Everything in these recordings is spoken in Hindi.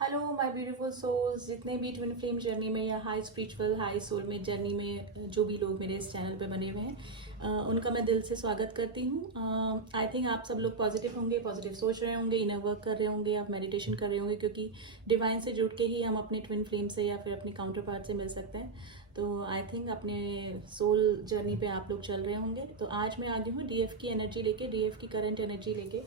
हेलो माय ब्यूटीफुल सोल्स, जितने भी ट्विन फ्लेम जर्नी में या high spiritual high soulmate journey में जो भी लोग मेरे इस चैनल पे बने हुए हैं, उनका मैं दिल से स्वागत करती हूँ। आई थिंक आप सब लोग पॉजिटिव होंगे, पॉजिटिव सोच रहे होंगे, इनर वर्क कर रहे होंगे, आप मेडिटेशन कर रहे होंगे, क्योंकि डिवाइन से जुड़ के ही हम अपने ट्विन फ्लेम से या फिर अपने काउंटर पार्ट से मिल सकते हैं। तो आई थिंक अपने सोल जर्नी पे आप लोग चल रहे होंगे। तो आज मैं आ गई हूँ डीएफ की एनर्जी लेके, डीएफ की करंट एनर्जी लेके।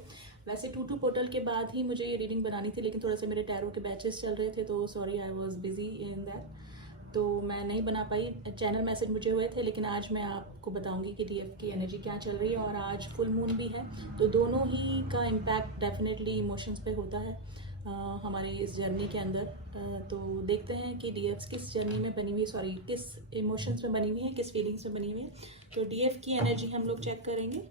वैसे 2-2 पोर्टल के बाद ही मुझे ये रीडिंग बनानी थी, लेकिन थोड़ा सा मेरे टैरो के बैचेस चल रहे थे, तो sorry I was busy in that, तो मैं नहीं बना पाई। चैनल मैसेज मुझे हुए थे, लेकिन आज मैं आपको बताऊंगी कि डीएफ की एनर्जी क्या चल रही है। और आज फुल मून भी है, तो दोनों ही का इम्पैक्ट डेफिनेटली इमोशंस पे होता है हमारी इस जर्नी के अंदर। तो देखते हैं कि डीएफ किस जर्नी में बनी हुई है, सॉरी किस इमोशंस में बनी हुई है, किस फीलिंग्स में बनी हुई है। तो डीएफ की एनर्जी हम लोग चेक करेंगे।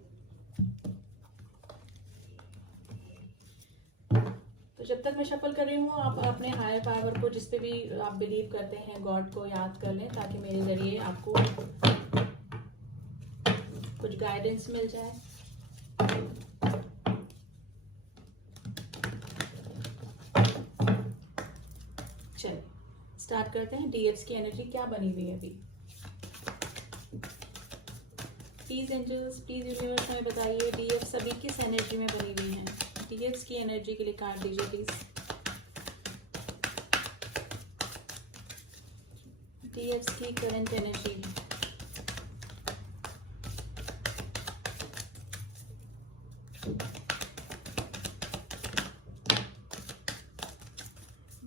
तो जब तक मैं शफल कर रही हूँ, आप अपने हायर पावर को, जिस पे भी आप बिलीव करते हैं, गॉड को याद कर लें, ताकि मेरे जरिए आपको कुछ गाइडेंस मिल जाए। चलिए स्टार्ट करते हैं। डीएफ्स की एनर्जी क्या बनी हुई है अभी। प्लीज एंजल्स, प्लीज यूनिवर्स में बताइए डीएफ सभी किस एनर्जी में बनी हुई है। डीएफ्स की एनर्जी के लिए कार्ड दीजिए प्लीज। डीएफ्स की करंट एनर्जी।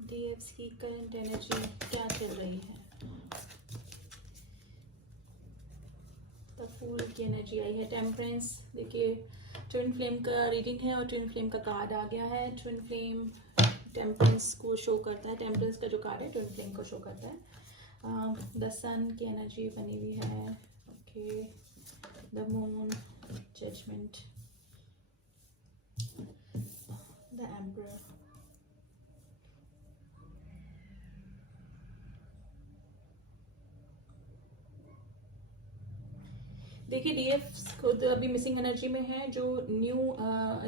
डीएफ्स की करंट एनर्जी क्या चल रही है। द फूल की एनर्जी आई है। टेम्परेंस, देखिए ट्विन फ्लेम का रीडिंग है और ट्विन फ्लेम का कार्ड आ गया है। ट्विन फ्लेम टेम्परेंस को शो करता है, टेम्परेंस का जो कार्ड है ट्विन फ्लेम को शो करता है। द सन की एनर्जी बनी हुई है। Okay, the moon, judgement, the emperor. देखिए डीएफ खुद अभी मिसिंग एनर्जी में है। जो न्यू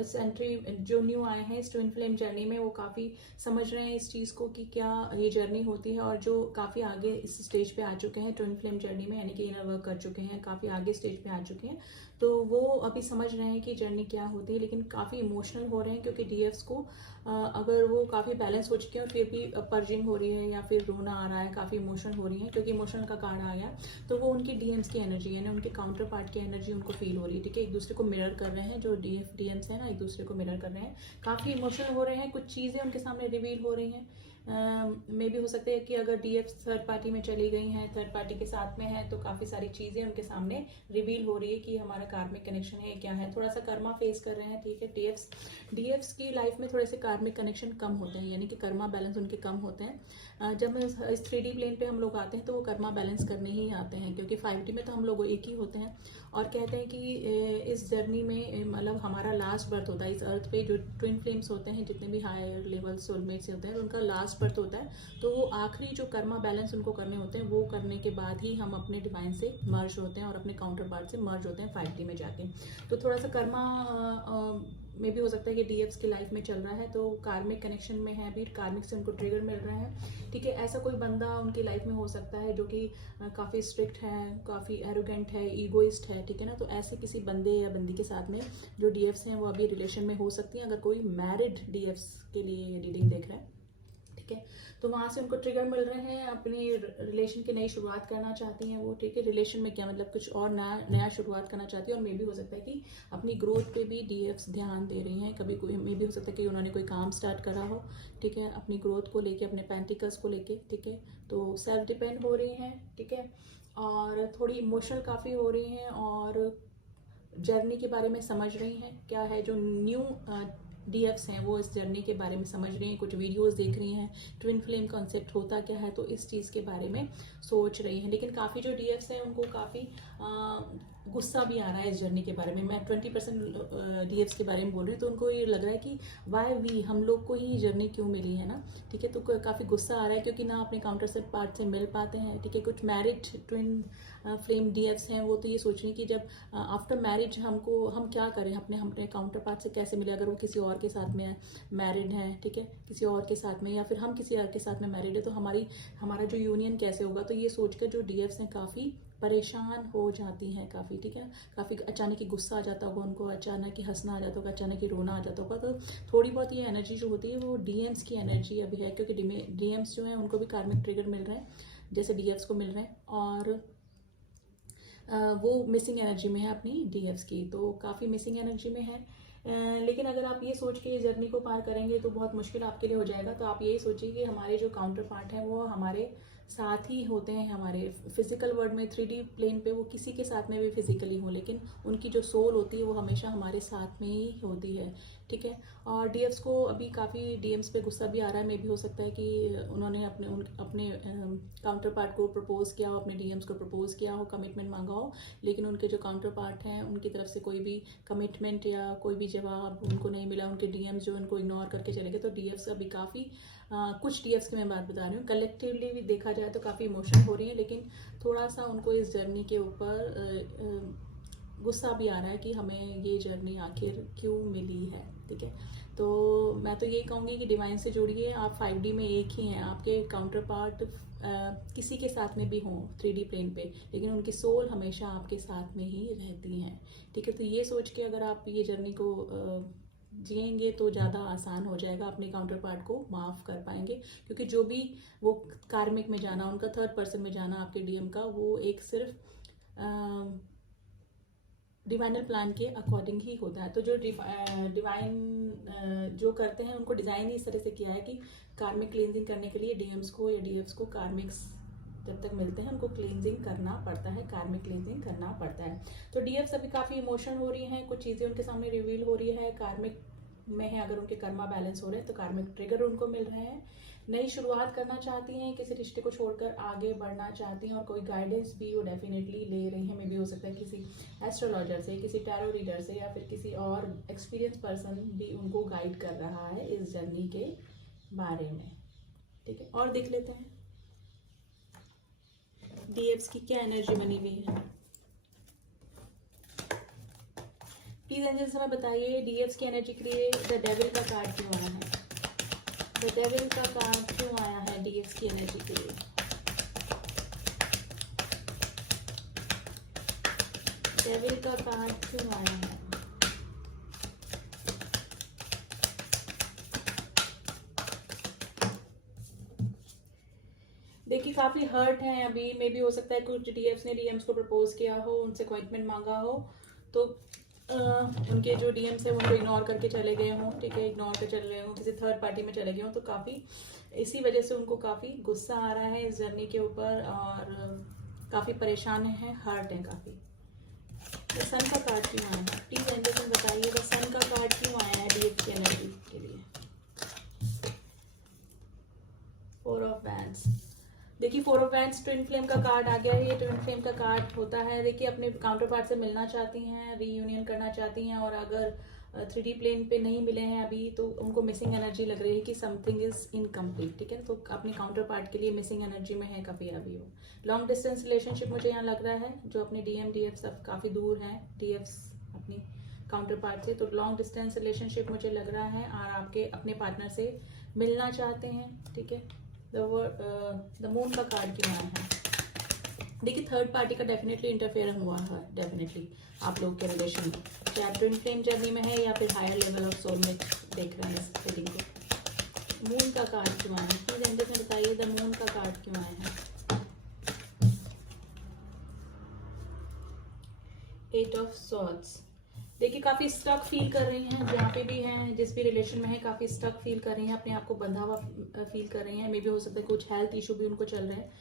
इस एंट्री, जो न्यू आए हैं इस ट्विन फ्लेम जर्नी में, वो काफ़ी समझ रहे हैं इस चीज़ को कि क्या ये जर्नी होती है। और जो काफ़ी आगे इस स्टेज पे आ चुके हैं ट्विन फ्लेम जर्नी में, यानी कि इनर वर्क कर चुके हैं, काफ़ी आगे स्टेज पे आ चुके हैं, तो वो अभी समझ रहे हैं कि जर्नी क्या होती है। लेकिन काफ़ी इमोशनल हो रहे हैं, क्योंकि डीएफ्स को अगर वो काफ़ी बैलेंस हो चुके हैं फिर भी पर्जिंग हो रही है या फिर रोना आ रहा है, काफ़ी इमोशनल हो रही है, क्योंकि इमोशनल का कार्ड आ गया, तो वो उनकी डीएम्स की एनर्जी है ना, उनके काउंटर पार्ट की एनर्जी उनको फील हो रही है। ठीक है, एक दूसरे को मिरर कर रहे हैं, जो डीएम्स है ना, एक दूसरे को मिरर कर रहे हैं, काफ़ी इमोशनल हो रहे हैं, कुछ चीज़ें उनके सामने रिवील हो रही हैं। मे भी हो सकता है कि अगर डीएफ थर्ड पार्टी में चली गई हैं, थर्ड पार्टी के साथ में है, तो काफ़ी सारी चीज़ें उनके सामने रिवील हो रही है कि हमारा कार्मिक कनेक्शन है क्या है। थोड़ा सा कर्मा फेस कर रहे हैं। ठीक है, डीएफ्स की लाइफ में थोड़े से कार्मिक कनेक्शन कम होते हैं, यानी कि कर्मा बैलेंस उनके कम होते हैं। जब इस 3D प्लेन पे हम लोग आते हैं, तो वो कर्मा बैलेंस करने ही आते हैं, क्योंकि 5D में तो हम लोग एक ही होते हैं। और कहते हैं कि इस जर्नी में मतलब हमारा लास्ट बर्थ होता है इस अर्थ पे। जो ट्विन फ्लेम्स होते हैं, जितने भी हायर लेवल सोलमेट्स होते हैं, उनका लास्ट बर्थ होता है। तो वो आखिरी जो कर्मा बैलेंस उनको करने होते हैं, वो करने के बाद ही हम अपने डिवाइन से मर्ज होते हैं और अपने काउंटर पार्ट से मर्ज होते हैं 5D में जाके। तो थोड़ा सा कर्मा में भी हो सकता है कि डीएफ्स की लाइफ में चल रहा है, तो कार्मिक कनेक्शन में है, भी कार्मिक से उनको ट्रिगर मिल रहा है। ठीक है, ऐसा कोई बंदा उनकी लाइफ में हो सकता है जो कि काफ़ी स्ट्रिक्ट है, काफ़ी एरोगेंट है, ईगोइस्ट है। ठीक है ना, तो ऐसे किसी बंदे या बंदी के साथ में जो डीएफ्स हैं वो अभी रिलेशन में हो सकती हैं, अगर कोई मैरिड डीएफ्स के लिए रीडिंग देख रहा है। ठीक है, तो वहाँ से उनको ट्रिगर मिल रहे हैं, अपनी रिलेशन की नई शुरुआत करना चाहती हैं वो। ठीक है, रिलेशन में क्या मतलब कुछ और नया नया शुरुआत करना चाहती है। और मे भी हो सकता है कि अपनी ग्रोथ पे भी डीएफ्स ध्यान दे रही हैं। कभी कोई मे भी हो सकता है कि उन्होंने कोई काम स्टार्ट करा हो, ठीक है, अपनी ग्रोथ को लेके, अपने पेंटिकल्स को लेके। ठीक है, तो सेल्फ डिपेंड हो रही हैं। ठीक है, और थोड़ी इमोशनल काफ़ी हो रही हैं, और जर्नी के बारे में समझ रही हैं क्या है। जो न्यू डीएफ्स हैं वो इस जर्नी के बारे में समझ रही हैं, कुछ वीडियोस देख रही हैं, ट्विन फ्लेम कॉन्सेप्ट होता क्या है, तो इस चीज़ के बारे में सोच रही हैं। लेकिन काफ़ी जो डीएफ्स हैं उनको काफ़ी गुस्सा भी आ रहा है इस जर्नी के बारे में। मैं 20% डीएफ्स के बारे में बोल रही हूँ, तो उनको ये लग रहा है कि वाई वी, हम लोग को ही जर्नी क्यों मिली है ना, ठीक है। तो काफ़ी गुस्सा आ रहा है क्योंकि ना अपने काउंटर से पार्ट से मिल पाते हैं, ठीक है। कुछ मैरिड ट्विन फ्लेम डीएफ्स हैं, वो तो ये सोच रही कि जब आफ्टर मैरिज हम क्या करें, अपने अपने काउंटर पार्ट से कैसे मिले, अगर वो किसी और के साथ में मैरिड है, ठीक है, किसी और के साथ में, या फिर हम किसी और के साथ में मैरिड है, तो हमारा जो यूनियन कैसे होगा। तो ये सोचकर जो डीएफ्स हैं काफ़ी परेशान हो जाती हैं काफ़ी, ठीक है। काफ़ी अचानक ही गुस्सा आ जाता होगा उनको, अचानक ही हंसना आ जाता होगा, अचानक ही रोना आ जाता होगा। तो थोड़ी बहुत ये एनर्जी जो होती है वो डीएम्स की एनर्जी अभी है, क्योंकि डीएम्स जो है उनको भी कार्मिक ट्रिगर मिल रहे हैं जैसे डीएफ्स को मिल रहे हैं, और वो मिसिंग एनर्जी में है अपनी डीएफ्स की, तो काफ़ी मिसिंग एनर्जी में है। लेकिन अगर आप ये सोच के ये जर्नी को पार करेंगे तो बहुत मुश्किल आपके लिए हो जाएगा। तो आप यही सोचिए कि हमारे जो काउंटर पार्ट हैं वो हमारे साथ ही होते हैं, हमारे फिजिकल वर्ल्ड में 3D प्लेन पे वो किसी के साथ में भी फिजिकली हो, लेकिन उनकी जो सोल होती है वो हमेशा हमारे साथ में ही होती है, ठीक है। और डीएफ्स को अभी काफ़ी डीएम्स पे गुस्सा भी आ रहा है, मे भी हो सकता है कि उन्होंने अपने काउंटर पार्ट को प्रपोज किया हो, अपने डीएम्स को प्रपोज किया हो, कमिटमेंट मांगा हो, लेकिन उनके जो काउंटर पार्ट हैं उनकी तरफ से कोई भी कमिटमेंट या कोई भी जवाब उनको नहीं मिला, उनके डीएम्स जो उनको इग्नोर करके चले गए। तो डीएफ्स अभी काफ़ी कुछ डीएफ्स की मैं बात बता रही हूँ, कलेक्टिवली भी देखा जाए तो काफ़ी इमोशन हो रही है, लेकिन थोड़ा सा उनको इस जर्नी के ऊपर गुस्सा भी आ रहा है कि हमें ये जर्नी आखिर क्यों मिली है, ठीक है। तो मैं तो यही कहूँगी कि डिवाइन से जुड़िए, आप 5D में एक ही हैं, आपके काउंटर पार्ट किसी के साथ में भी हों 3D प्लेन पे, लेकिन उनकी सोल हमेशा आपके साथ में ही रहती हैं, ठीक है। तो ये सोच के अगर आप ये जर्नी को जिएंगे तो ज़्यादा आसान हो जाएगा, अपने काउंटर पार्ट को माफ़ कर पाएंगे, क्योंकि जो भी वो कार्मिक में जाना, उनका थर्ड पर्सन में जाना आपके डीएम का, वो एक सिर्फ डिवाइनल प्लान के अकॉर्डिंग ही होता है। तो जो डिवाइन जो करते हैं उनको डिज़ाइन ही इस तरह से किया है कि कार्मिक क्लींजिंग करने के लिए डीएम्स को या डीएफ्स को कार्मिक्स जब तक मिलते हैं उनको क्लींजिंग करना पड़ता है, कार्मिक क्लींजिंग करना पड़ता है। तो डीएफ्स अभी काफ़ी इमोशन हो रही हैं, कुछ चीज़ें उनके सामने रिवील हो रही है, कार्मिक में है, अगर उनके कर्मा बैलेंस हो रहे हैं तो कार्मिक ट्रिगर उनको मिल रहे हैं, नई शुरुआत करना चाहती हैं, किसी रिश्ते को छोड़कर आगे बढ़ना चाहती हैं, और कोई गाइडेंस भी वो डेफिनेटली ले रही हैं। मे भी हो सकता है किसी एस्ट्रोलॉजर से, किसी टैरो रीडर से, या फिर किसी और एक्सपीरियंस पर्सन भी उनको गाइड कर रहा है इस जर्नी के बारे में, ठीक है। और देख लेते हैं डीएफ्स की क्या एनर्जी बनी हुई है। प्लीज एंजल्स हमें बताइए डीएफ्स की एनर्जी के लिए द डेविल का कार्ड क्यों आया है, द डेविल का कार्ड क्यों आया है डीएफ्स की एनर्जी के लिए। डेविल का कार्ड क्यों आया है। देखिए काफ़ी हर्ट हैं अभी, मे भी हो सकता है कुछ डीएफ्स ने डीएम्स को प्रपोज किया हो, उनसे कमिटमेंट मांगा हो, तो उनके जो डीएम्स है उनको इग्नोर करके चले गए हों, ठीक है, इग्नोर कर चले गए हों, किसी थर्ड पार्टी में चले गए हों, तो काफ़ी इसी वजह से उनको काफ़ी गुस्सा आ रहा है इस जर्नी के ऊपर, और काफ़ी परेशान हैं, हर्ट हैं काफ़ी। तो सन का कार्ड क्यों आया है, प्लीज एंजल्स बताइए द सन का कार्ड क्यों आया है डीएफ्स की एनर्जी के लिए। 4 ऑफ वैंड्स, देखिए 4 ऑफ वैंड्स ट्विन फ्लेम का कार्ड आ गया है। ये ट्विन फ्लेम का कार्ड होता है, देखिए अपने काउंटर पार्ट से मिलना चाहती हैं, रीयूनियन करना चाहती हैं, और अगर 3D प्लेन पे नहीं मिले हैं अभी तो उनको मिसिंग एनर्जी लग रही है कि समथिंग इज इनकम्प्लीट, ठीक है। तो अपने काउंटर पार्ट के लिए मिसिंग एनर्जी में है काफ़ी अभी वो। लॉन्ग डिस्टेंस रिलेशनशिप मुझे यहाँ लग रहा है, जो अपने डीएम डीएफ सब काफ़ी दूर हैं डीएफ्स अपनी काउंटर पार्ट से, तो लॉन्ग डिस्टेंस रिलेशनशिप मुझे लग रहा है, और आपके अपने पार्टनर से मिलना चाहते हैं, ठीक है। द मून का कार्ड क्यों आया है, देखिए थर्ड पार्टी का डेफिनेटली इंटरफेयर हुआ है, डेफिनेटली आप लोग के रिलेशन में, चाहे ट्विन फ्लेम जर्नी में है या फिर हायर लेवल ऑफ सोलमेट देख रहे हैं इस रीडिंग को। मून का कार्ड क्यों आया है, प्लीज एंजल्स में बताइए द मून का कार्ड क्यों आया है। 8 ऑफ सॉर्ड्स, देखिए काफ़ी स्टक फील कर रही हैं, जहाँ पे भी हैं, जिस भी रिलेशन में है, काफ़ी स्टक फील कर रही हैं, अपने आप को बंधा हुआ फील कर रही हैं। मे भी हो सकता है कुछ हेल्थ इशू भी उनको चल रहे हैं,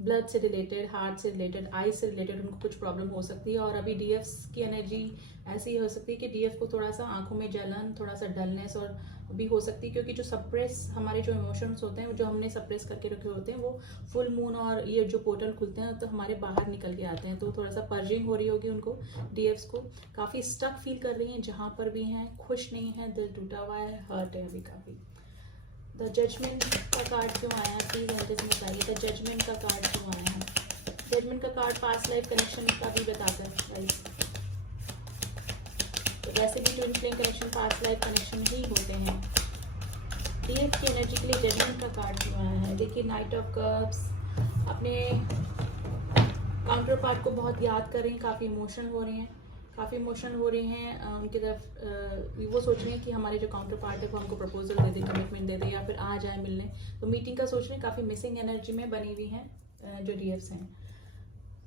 ब्लड से रिलेटेड, हार्ट से रिलेटेड, आई से रिलेटेड उनको कुछ प्रॉब्लम हो सकती है। और अभी डीएफ्स की एनर्जी ऐसी हो सकती है कि डीएफ को थोड़ा सा आंखों में जलन, थोड़ा सा डलनेस और भी हो सकती है, क्योंकि जो सप्रेस हमारे जो इमोशंस होते हैं, जो हमने सप्रेस करके रखे होते हैं, वो फुल मून और ये जो पोर्टल खुलते हैं तो हमारे बाहर निकल के आते हैं। तो थोड़ा सा पर्जिंग हो रही होगी उनको, डीएफ्स को काफ़ी स्टक फील कर रही हैं जहाँ पर भी हैं, खुश नहीं है, दिल टूटा हुआ है, हर्ट है अभी काफ़ी। द जजमेंट का कार्ड क्यों आया, प्लीज एंजल्स बताइए, द जजमेंट का कार्ड क्यों आया है। जजमेंट का कार्ड पास्ट लाइफ कनेक्शन का भी बताता है गाइस। तो वैसे भी twin flame connection past life connection ही होते हैं। डीएफ की एनर्जी के लिए जजमेंट का कार्ड क्यों आया है। देखिए नाइट ऑफ कप्स, अपने काउंटर पार्ट को बहुत याद कर रही हैं, काफ़ी इमोशनल हो रही हैं, काफ़ी इमोशनल हो रही हैं उनकी तरफ। वो सोच रही हैं कि हमारे जो काउंटर पार्ट है वो हमको प्रपोजल दे दे, कमिटमेंट दे दे, या फिर आ जाए मिलने। तो मीटिंग का सोच रहे हैं, काफ़ी मिसिंग एनर्जी में बनी हुई हैं जो डीएफ्स हैं।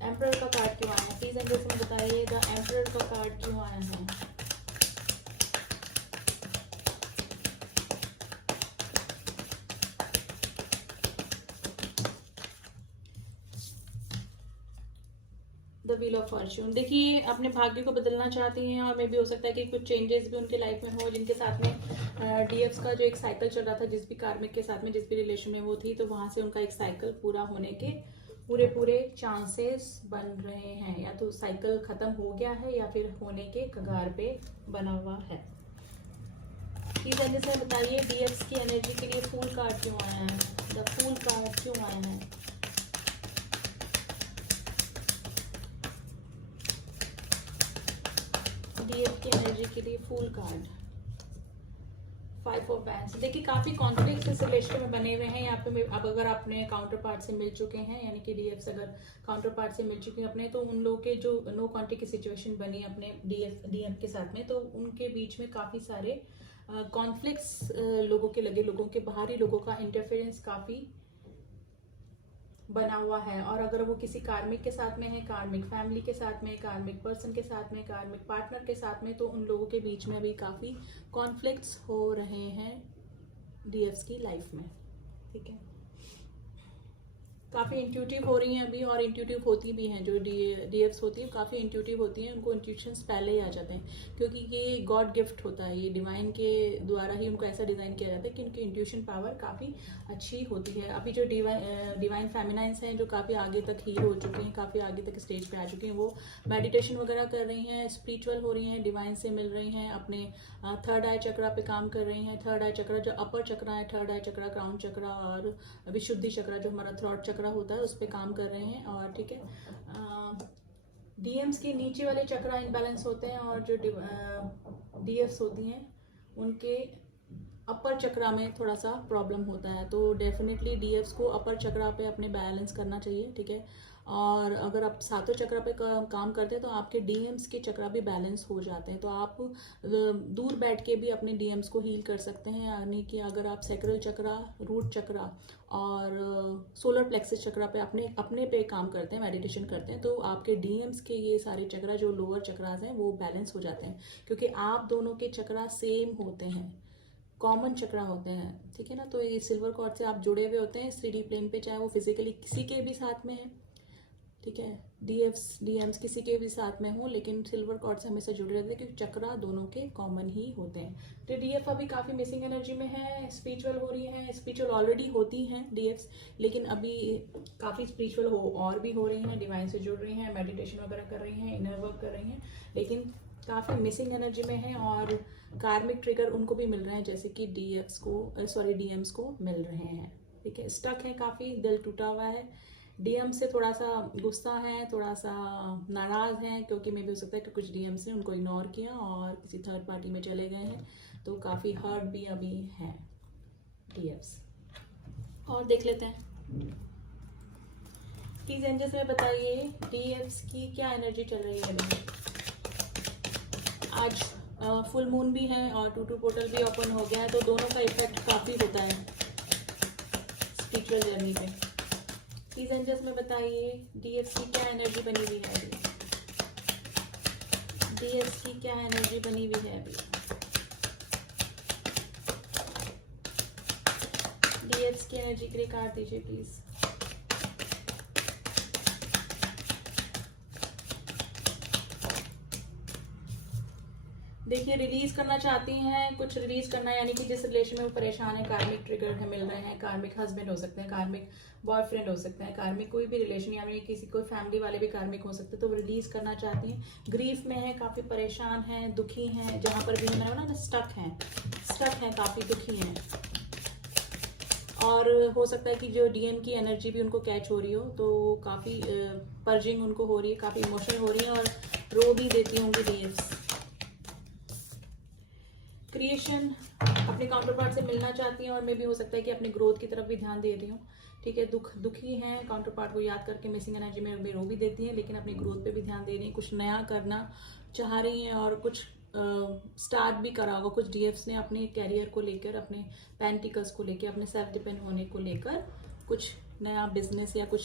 एम्परर का कार्ड क्यों आया है, प्लीज एंजल्स में बताइए, द एम्परर का कार्ड क्यों आया है। द व्हील ऑफ फॉर्च्यून, देखिए अपने भाग्य को बदलना चाहती हैं और मे भी हो सकता है कि कुछ चेंजेस भी उनके लाइफ में हो, जिनके साथ में डीएफ्स का जो एक साइकिल चल रहा था, जिस भी कार्मिक के साथ में, जिस भी रिलेशन में वो थी, तो वहां से उनका एक साइकिल पूरा होने के पूरे पूरे चांसेस बन रहे हैं। या तो साइकिल खत्म हो गया है या फिर होने के कगार पे बना हुआ है। प्लीज से बताइए डीएफ्स की एनर्जी के लिए फूल कार्ड क्यों आया है, द फूल कार्ड क्यों आया है। डीएफ की एनर्जी के लिए फूल कार्ड, 5 ऑफ वैंड्स। देखिए काफी कॉन्फ्लिक्ट इस रिलेशन में बने हुए हैं यहाँ पे। अब अगर अपने काउंटर पार्ट से मिल चुके हैं, यानी कि डीएफ अगर काउंटर पार्ट से मिल चुके हैं अपने, तो उन लोगों के जो नो कॉन्टेक्ट की सिचुएशन बनी अपने डीएफ के साथ में, तो उनके बीच में काफी सारे कॉन्फ्लिक्ट्स लोगों के लगे, लोगों के बाहरी लोगों का इंटरफेरेंस काफी बना हुआ है। और अगर वो किसी कार्मिक के साथ में है, कार्मिक फैमिली के साथ में, कार्मिक पर्सन के साथ में, कार्मिक पार्टनर के साथ में, तो उन लोगों के बीच में अभी काफ़ी कॉन्फ्लिक्ट्स हो रहे हैं डीएफ्स की लाइफ में। ठीक है, काफ़ी इंट्यूटिव हो रही हैं अभी, और इंट्यूटिव होती भी हैं जो डीएफ्स होती है, काफ़ी इंट्यूटिव होती हैं, उनको इंट्यूशंस पहले ही आ जाते हैं, क्योंकि ये गॉड गिफ्ट होता है, ये डिवाइन के द्वारा ही उनको ऐसा डिज़ाइन किया जाता है कि उनकी इंट्यूशन पावर काफ़ी अच्छी होती है। अभी जो डिवाइन फेमिनाइंस हैं जो काफ़ी आगे तक हील हो चुके हैं, काफ़ी आगे तक स्टेज पे आ चुके हैं, वो मेडिटेशन वगैरह कर रही हैं, स्पिरिचुअल हो रही हैं, डिवाइन से मिल रही हैं, अपने थर्ड आई चक्रा पे काम कर रही हैं। थर्ड आई चक्रा जो अपर चक्रा है, थर्ड आई चक्रा, क्राउन चक्रा और विशुद्धि चक्रा जो हमारा थ्रॉट चक्रा होता है, उस पर काम कर रहे हैं। और ठीक है, डीएम्स के नीचे वाले चक्रा इनबैलेंस होते हैं, और जो डीएफ्स होती हैं उनके अपर चक्रा में थोड़ा सा प्रॉब्लम होता है। तो डेफिनेटली डीएफ्स को अपर चक्रा पे अपने बैलेंस करना चाहिए। ठीक है, और अगर आप सातों चक्रा पे काम करते हैं तो आपके डीएम्स के चक्रा भी बैलेंस हो जाते हैं। तो आप दूर बैठ के भी अपने डीएम्स को हील कर सकते हैं, यानी कि अगर आप सैक्रल चक्रा, रूट चक्रा और सोलर प्लेक्सस चक्रा पे अपने पे काम करते हैं, मेडिटेशन करते हैं, तो आपके डीएम्स के ये सारे चक्रा जो लोअर चक्रास हैं वो बैलेंस हो जाते हैं, क्योंकि आप दोनों के चक्रा सेम होते हैं, कॉमन चक्रा होते हैं। ठीक है ना, तो ये सिल्वर कॉर्ड से आप जुड़े हुए होते हैं 3D प्लेन पे, चाहे वो फिजिकली किसी के भी साथ में है। ठीक है, डीएम्स किसी के भी साथ में हो, लेकिन सिल्वर कॉर्ड से हमेशा जुड़े रहते हैं, क्योंकि चक्रा दोनों के कॉमन ही होते हैं। तो डीएफ अभी काफ़ी मिसिंग एनर्जी में है, स्पिरिचुअल हो रही है, स्पिरिचुअल ऑलरेडी होती हैं डीएफ्स, लेकिन अभी काफ़ी स्पिरिचुअल और भी हो रही हैं, डिवाइन से जुड़ रही हैं, मेडिटेशन वगैरह कर रही हैं, इनर वर्क कर रही हैं, लेकिन काफ़ी मिसिंग एनर्जी में है। और कार्मिक ट्रिगर उनको भी मिल रहे हैं, जैसे कि डीएम्स को मिल रहे हैं। ठीक है, स्टक है, काफ़ी दिल टूटा हुआ है, डीएम से थोड़ा सा गुस्सा है, थोड़ा सा नाराज हैं, क्योंकि मे भी हो सकता है कि कुछ डीएम्स ने उनको इग्नोर किया और किसी थर्ड पार्टी में चले गए हैं, तो काफ़ी हर्ट भी अभी है डीएम्स। और देख लेते हैं प्लीज एंजल्स में बताइए डीएफ्स की क्या एनर्जी चल रही है अभी। आज फुल मून भी है और 2-2 पोर्टल भी ओपन हो गया है, तो दोनों का इफेक्ट काफ़ी होता है स्पिरिचुअल जर्नी पे। प्लीज एंजल्स में बताइए डीएफ्स की क्या एनर्जी बनी हुई है अभी, डीएफ्स की क्या एनर्जी बनी हुई है अभी, डीएफ्स की एनर्जी के लिए कार्ड दीजिए प्लीज। देखिए रिलीज करना चाहती हैं, कुछ रिलीज करना, यानी कि जिस रिलेशन में वो परेशान है, कार्मिक ट्रिगर है मिल रहे हैं, कार्मिक हस्बैंड हो सकते हैं, कार्मिक बॉयफ्रेंड हो सकते हैं, कार्मिक कोई भी रिलेशन, यानी किसी कोई फैमिली वाले भी कार्मिक हो सकते हैं, तो वो रिलीज करना चाहती हैं। ग्रीफ में है, काफी परेशान है, दुखी हैं, जहां पर भी मैंने बोला ना स्टक हैं, काफी दुखी हैं। और हो सकता है कि जो डीएम की एनर्जी भी उनको कैच हो रही हो, तो काफी पर्जिंग उनको हो रही है, काफी इमोशनल हो रही है और रो भी देती होंगी डीएम्स। क्रिएशन अपने काउंटर पार्ट से मिलना चाहती हैं और मे भी हो सकता है कि अपने ग्रोथ की तरफ भी ध्यान दे रही हूँ, ठीक है। दुखी हैं, काउंटर पार्ट को याद करके मिसिंग एनर्जी में रो भी देती हैं, लेकिन अपनी ग्रोथ पे भी ध्यान दे रही हैं, कुछ नया करना चाह रही हैं और कुछ स्टार्ट भी करा होगा कुछ डीएफ्स ने अपने कैरियर को लेकर, अपने पेंटिकल्स को लेकर, अपने सेल्फ डिपेंड होने को लेकर कुछ नया बिजनेस या कुछ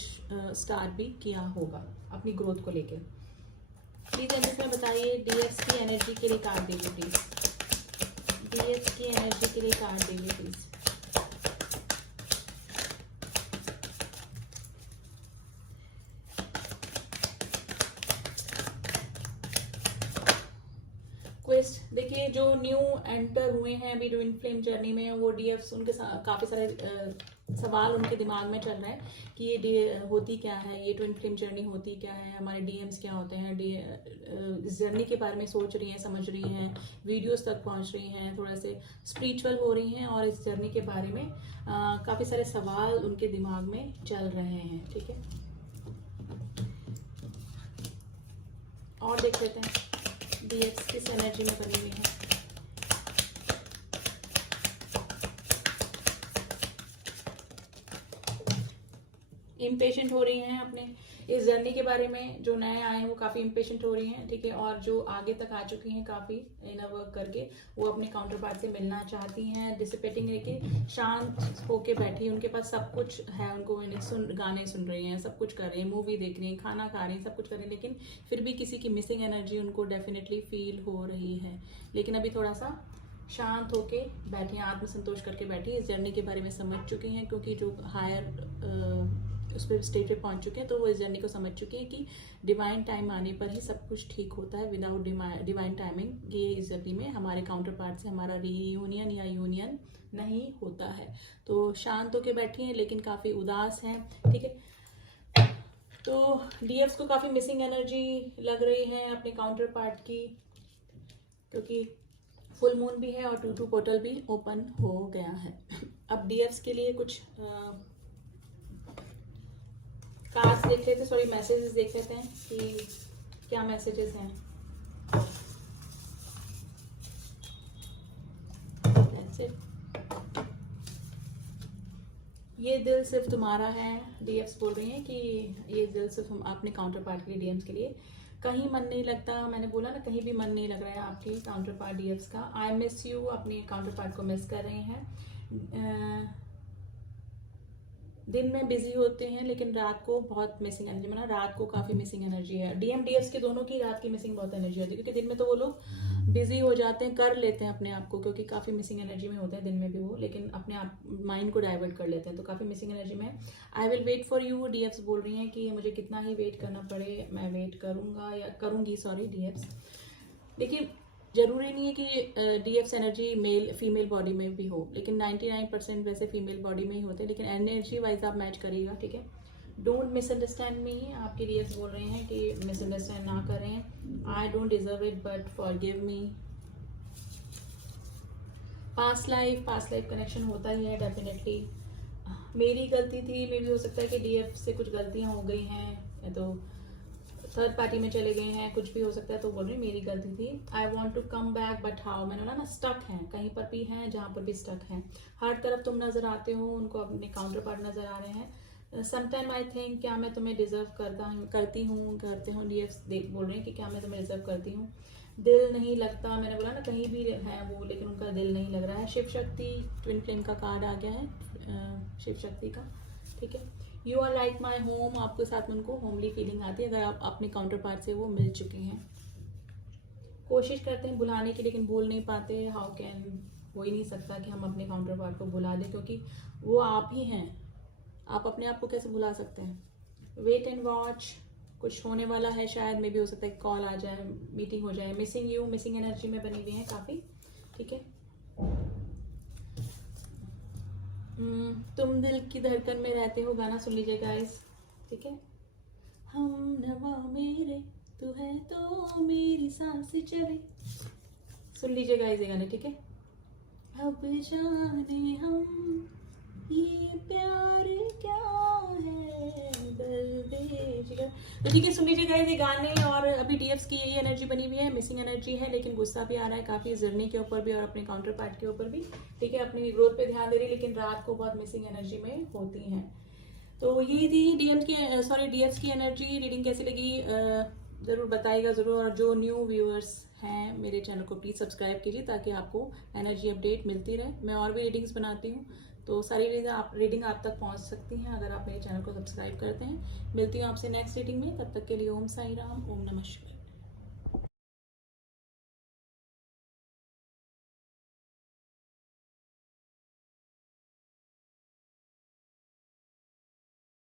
स्टार्ट भी किया होगा अपनी ग्रोथ को लेकर। प्लीज एनर्जी में बताइए डीएफ्स की एनर्जी के लिए कार्ड दीजिए प्लीज, डीएफ्स की एनर्जी के लिए कार्ड दीजिए प्लीज। क्वेस्ट देखिए, जो न्यू एंटर हुए हैं अभी ट्विन फ्लेम जर्नी में, वो डीएफ्स उनके काफी सारे सवाल उनके दिमाग में चल रहे हैं कि ये होती क्या है, ये ट्विन फ्लेम जर्नी होती क्या है, हमारे डीएम्स क्या होते हैं, इस जर्नी के बारे में सोच रही हैं, समझ रही हैं, वीडियोस तक पहुंच रही हैं, थोड़ा से स्पिरिचुअल हो रही हैं और इस जर्नी के बारे में काफी सारे सवाल उनके दिमाग में चल रहे हैं, ठीक है। और देख लेते हैं डीएक्स किस एनर्जी में बनी हुई है। इम्पेशेंट हो रही हैं अपने इस जर्नी के बारे में, जो नए आए हैं वो काफी इम्पेशेंट हो रही हैं, ठीक है। और जो आगे तक आ चुकी हैं काफी इनर वर्क करके, वो अपने काउंटर पार्ट से मिलना चाहती हैं। डिसिपेटिंग है कि शांत होके बैठी, उनके पास सब कुछ है, उनको गाने सुन रही हैं, सब कुछ कर रही हैं, मूवी देख रही हैं, खाना खा रही हैं, सब कुछ कर रही हैं, लेकिन फिर भी किसी की मिसिंग एनर्जी उनको डेफिनेटली फील हो रही है। लेकिन अभी थोड़ा सा शांत होके बैठी हैं, आत्मसंतोष करके बैठी है, इस जर्नी के बारे में समझ चुकी हैं, क्योंकि जो हायर उस पर स्टेज पे पहुंच चुके हैं, तो वो इस जर्नी को समझ चुके हैं कि डिवाइन टाइम आने पर ही सब कुछ ठीक होता है। विदाउट डिवाइन टाइमिंग ये इस जर्नी में हमारे काउंटर पार्ट से हमारा रीयूनियन या यूनियन नहीं होता है। तो शांत होके बैठी हैं लेकिन काफ़ी उदास हैं, ठीक है। तो डीएफ्स को काफ़ी मिसिंग एनर्जी लग रही है अपने काउंटर पार्ट की, क्योंकि फुल मून भी है और 2-2 पोर्टल भी ओपन हो गया है। अब डीएफ्स के लिए कुछ कार्ड्स देख लेते हैं, सॉरी मैसेजेस देख लेते हैं कि क्या मैसेजेस हैं। That's it. ये दिल सिर्फ तुम्हारा है, डीएफ्स बोल रही हैं कि ये दिल सिर्फ हम अपने काउंटर पार्ट के लिए, डीएम्स के लिए कहीं मन नहीं लगता। मैंने बोला ना, कहीं भी मन नहीं लग रहा है आपके काउंटर पार्ट डीएफ्स का। आई मिस यू, अपने काउंटर पार्ट को मिस कर रहे हैं। दिन में बिजी होते हैं लेकिन रात को बहुत मिसिंग एनर्जी, मतलब रात को काफी मिसिंग एनर्जी है। डीएम डीएफ्स के दोनों की रात की मिसिंग बहुत एनर्जी होती है, क्योंकि दिन में तो वो लोग बिजी हो जाते हैं, कर लेते हैं अपने आप को, क्योंकि काफी मिसिंग एनर्जी में होते हैं दिन में भी वो, लेकिन अपने आप माइंड को डाइवर्ट कर लेते हैं, तो काफी मिसिंग एनर्जी में। I will wait for you, DFs बोल रही हैं कि मुझे कितना ही वेट करना पड़े मैं वेट करूंगा या करूंगी, सॉरी डीएफ्स। देखिए जरूरी नहीं है कि डीएफ्स एनर्जी मेल फीमेल बॉडी में भी हो, लेकिन 99% वैसे फीमेल बॉडी में ही होते हैं, लेकिन एनर्जी वाइज आप मैच करिएगा, ठीक है। डोंट मिसअंडरस्टैंड मी, आपके डीएफ्स बोल रहे हैं कि मिसअंडरस्टैंड ना करें। I don't deserve it but forgive me. Past life connection होता ही है डेफिनेटली। मेरी गलती थी, मे भी हो सकता है कि डीएफ से कुछ गलतियां हो गई हैं, या तो थर्ड पार्टी में चले गए हैं, कुछ भी हो सकता है, तो बोल रही मेरी गलती थी। I want to come back but how, मैंने बोला ना स्टक हैं, कहीं पर भी हैं जहाँ पर भी स्टक हैं। हर तरफ तुम नजर आते हो, उनको अपने काउंटर पार्ट नजर आ रहे हैं। समटाइम आई थिंक, क्या मैं तुम्हें डिजर्व करते हूँ, डीएफ बोल रहे हैं कि क्या मैं तुम्हें डिजर्व करती हूँ। दिल नहीं लगता, मैंने बोला ना कहीं भी है वो, लेकिन उनका दिल नहीं लग रहा है। शिव शक्ति ट्विन फ्लेम का कार्ड आ गया है, शिव शक्ति का, ठीक है। You are like my home, आपके साथ में उनको होमली फीलिंग आती है अगर आप अपने काउंटर पार्ट से वो मिल चुके हैं। कोशिश करते हैं भुलाने की, लेकिन भूल नहीं पाते। हाउ कैन, हो ही नहीं सकता कि हम अपने काउंटर पार्ट को भुला दें, क्योंकि वो आप ही हैं, आप अपने आप को कैसे भुला सकते हैं। वेट एंड वॉच, कुछ होने वाला है शायद, मे भी हो सकता है कॉल आ जाए, मीटिंग हो जाए। मिसिंग यू, मिसिंग एनर्जी में बनी हुई है काफ़ी, ठीक है। तुम दिल की धड़कन में रहते हो गाना सुन लीजिए गाइस, ठीक है। हम नवा मेरे तू है तो मेरी सांस चले, सुन लीजिए गाइस ये गाने, ठीक है। अब जाने हम ये प्यार क्या है, दर्द जिगर। तो ठीक है, सुन लीजिए गाइस ये गाने। और अभी डीएफ्स की यही एनर्जी बनी हुई है, मिसिंग एनर्जी है, लेकिन गुस्सा भी आ रहा है काफ़ी जर्नी के ऊपर भी और अपने काउंटर पार्ट के ऊपर भी, ठीक है। अपनी ग्रोथ पे ध्यान दे रही है, लेकिन रात को बहुत मिसिंग एनर्जी में होती हैं। तो ये थी डीएफ्स की एनर्जी। रीडिंग कैसी लगी ज़रूर बताइएगा ज़रूर। और जो न्यू व्यूअर्स हैं मेरे चैनल को प्लीज़ सब्सक्राइब कीजिए, ताकि आपको एनर्जी अपडेट मिलती रहे। मैं और भी रीडिंग्स बनाती हूँ, तो सारी रीडिंग आप तक पहुँच सकती हैं अगर आप मेरे चैनल को सब्सक्राइब करते हैं। मिलती हूँ आपसे नेक्स्ट रीडिंग में, तब तक के लिए ओम साई राम, ओम नमः शिवाय।